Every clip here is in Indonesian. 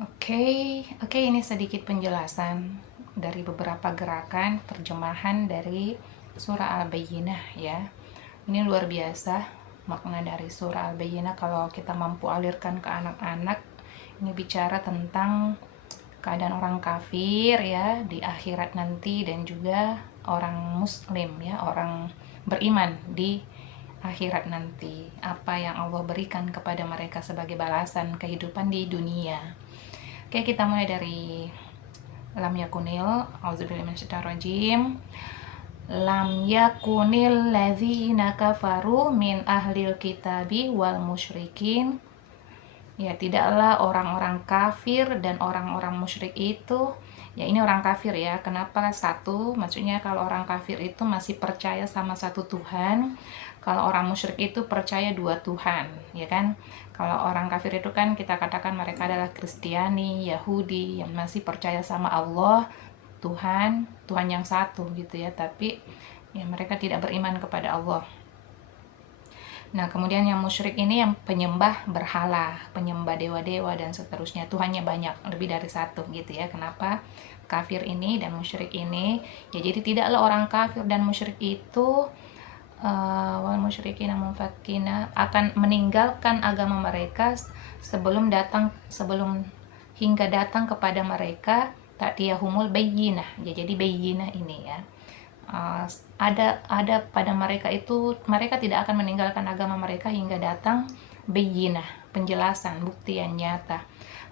Oke, ini sedikit penjelasan dari beberapa gerakan terjemahan dari surah Al-Bayyinah ya. Ini luar biasa makna dari surah Al-Bayyinah kalau kita mampu alirkan ke anak-anak. Ini bicara tentang keadaan orang kafir ya di akhirat nanti dan juga orang muslim ya, orang beriman di akhirat nanti. Apa yang Allah berikan kepada mereka sebagai balasan kehidupan di dunia. Oke, kita mulai dari lam yakunil auzubillahi minasyaitonirrajim. Lam yakunil ladzina kafaru min ahlil kitabi wal musyrikin. Ya, tidaklah orang-orang kafir dan orang-orang musyrik itu, ya ini orang kafir ya. Kenapa satu? Maksudnya kalau orang kafir itu masih percaya sama satu Tuhan. Kalau orang musyrik itu percaya dua Tuhan, ya kan? Kalau orang kafir itu kan kita katakan mereka adalah Kristiani, Yahudi yang masih percaya sama Allah, Tuhan yang satu gitu ya. Tapi ya mereka tidak beriman kepada Allah. Nah, kemudian yang musyrik ini yang penyembah berhala, penyembah dewa-dewa dan seterusnya. Tuhannya banyak, lebih dari satu gitu ya. Kenapa? Kafir ini dan musyrik ini. Ya, jadi tidaklah orang kafir dan musyrik itu wal musyrikin munfakina akan meninggalkan agama mereka sebelum hingga datang kepada mereka ta'tiyahumul bayyinah. Ya, jadi bayyinah ini ya. Ada pada mereka itu, mereka tidak akan meninggalkan agama mereka hingga datang bayyinah, penjelasan, bukti yang nyata.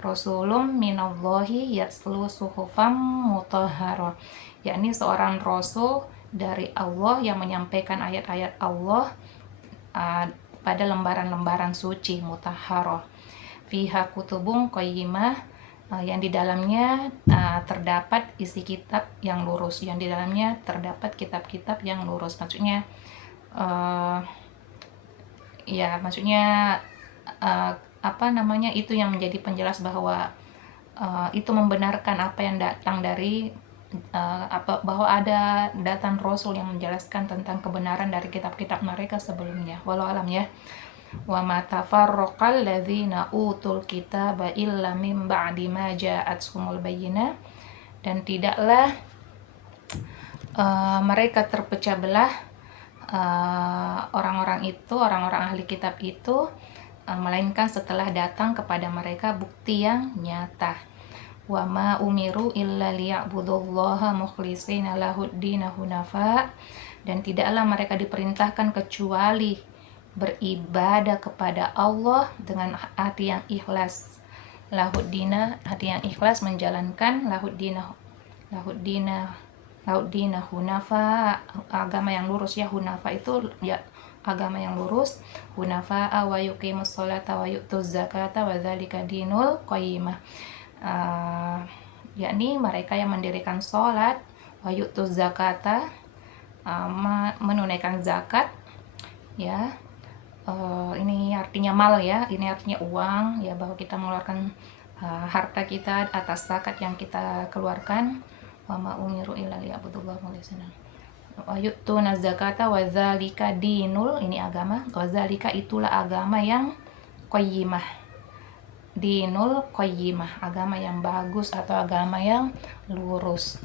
Rasulum minallahi yatslu suhufam mutahharah, yakni seorang rasul dari Allah yang menyampaikan ayat-ayat Allah pada lembaran-lembaran suci mutahharah. Fiha kutubun qayyimah, yang di dalamnya terdapat isi kitab yang lurus, yang di dalamnya terdapat kitab-kitab yang lurus. Maksudnya itu yang menjadi penjelas bahwa itu membenarkan apa yang datang dari bahwa ada datang Rasul yang menjelaskan tentang kebenaran dari kitab-kitab mereka sebelumnya. Walau alam ya. Wa ma tafarraqal ladzina utul kitaba illa mim ba'di ma ja'athumul bayyinah, dan tidaklah mereka terpecah belah orang-orang ahli kitab itu melainkan setelah datang kepada mereka bukti yang nyata. Wa ma umiru illa liya'budullaha mukhlishina lahuddin hunafa, dan tidaklah mereka diperintahkan kecuali beribadah kepada Allah dengan hati yang ikhlas. Lahuddina, hati yang ikhlas menjalankan lahuddina hunafa, agama yang lurus ya. Hunafa itu ya agama yang lurus. Hunafa wa yuqimus sholata wa yu'tuz zakata wa dzalika dinul qayyimah, yakni mereka yang mendirikan sholat, wa yu'tuz zakata, menunaikan zakat ya. Ini artinya mal ya, ini artinya uang ya, bahwa kita mengeluarkan harta kita atas zakat yang kita keluarkan. Wa ma umiru illa liya'budullaha mukhlishina wa yu'tuna zakata wa dzalika dinul, ini agama, wa dzalika itulah agama yang qayyimah, dinul qayyimah, agama yang bagus atau agama yang lurus.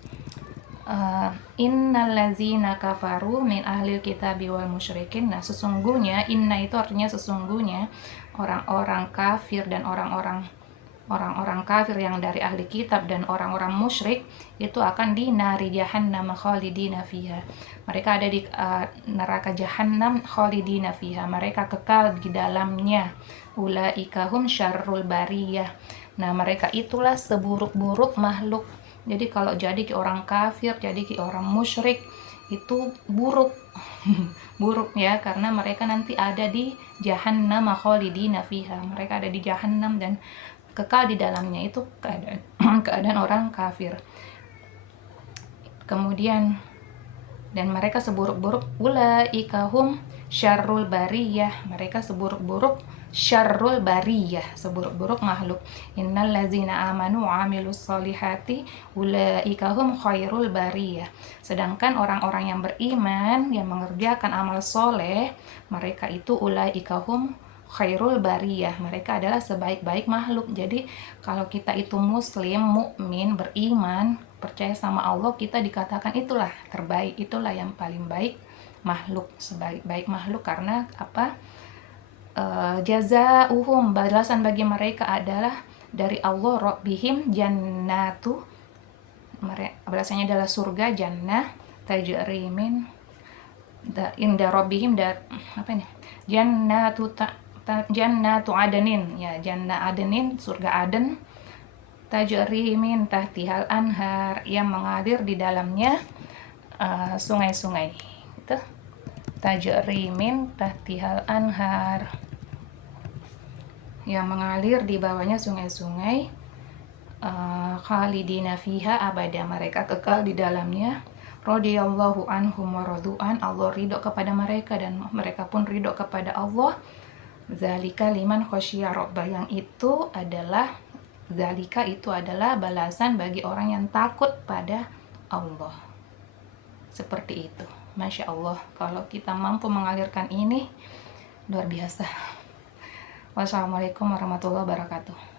Innal ladzina kafaru min ahlil kitabi wal musyrikin. Nah, sesungguhnya, inna itu artinya sesungguhnya, orang-orang kafir dan orang-orang kafir yang dari ahli kitab dan orang-orang musyrik itu akan di nari jahannam khalidina fiha. Mereka ada di neraka jahannam khalidina fiha, mereka kekal di dalamnya. Ulaika hum syarrul bariyah. Nah, mereka itulah seburuk-buruk makhluk. Jadi kalau jadi ke orang kafir, jadi ke orang musyrik itu buruk. Buruk ya, karena mereka nanti ada di jahannam khalidina fiha. Mereka ada di jahannam dan kekal di dalamnya. Itu keadaan orang kafir. Kemudian, dan mereka seburuk-buruk, ulaika hum syarrul bariyah, mereka seburuk-buruk syarrul bariyah, seburuk-buruk makhluk. Innal ladzina amanu wa amilus solihati ulaika hum khairul bariyah. Sedangkan orang-orang yang beriman yang mengerjakan amal soleh, mereka itu ulaika hum khairul bariyah, mereka adalah sebaik-baik makhluk. Jadi kalau kita itu muslim, mukmin, beriman, percaya sama Allah, kita dikatakan itulah terbaik, itulah yang paling baik makhluk, sebaik-baik makhluk. Karena apa? Jazaa'uhum, balasan bagi mereka adalah dari Allah, rabbihim jannatu, balasannya adalah surga, jannah, tajri min inda rabbihim, apa ini, jannatu adenin, ya, jannah adenin, surga Aden, tajri min tahtihal anhar, yang mengalir di dalamnya sungai-sungai. Itu tajri min tahtihal anhar, yang mengalir di bawahnya sungai-sungai, khalidina fiha abada, mereka kekal di dalamnya. Radhiyallahu anhum wa radu'an, Allah ridho kepada mereka dan mereka pun ridho kepada Allah. Zalika liman khosyiya rabbah, yang itu adalah, zalika itu adalah balasan bagi orang yang takut pada Allah. Seperti itu. Masya Allah, kalau kita mampu mengalirkan ini, luar biasa. Wassalamualaikum warahmatullahi wabarakatuh.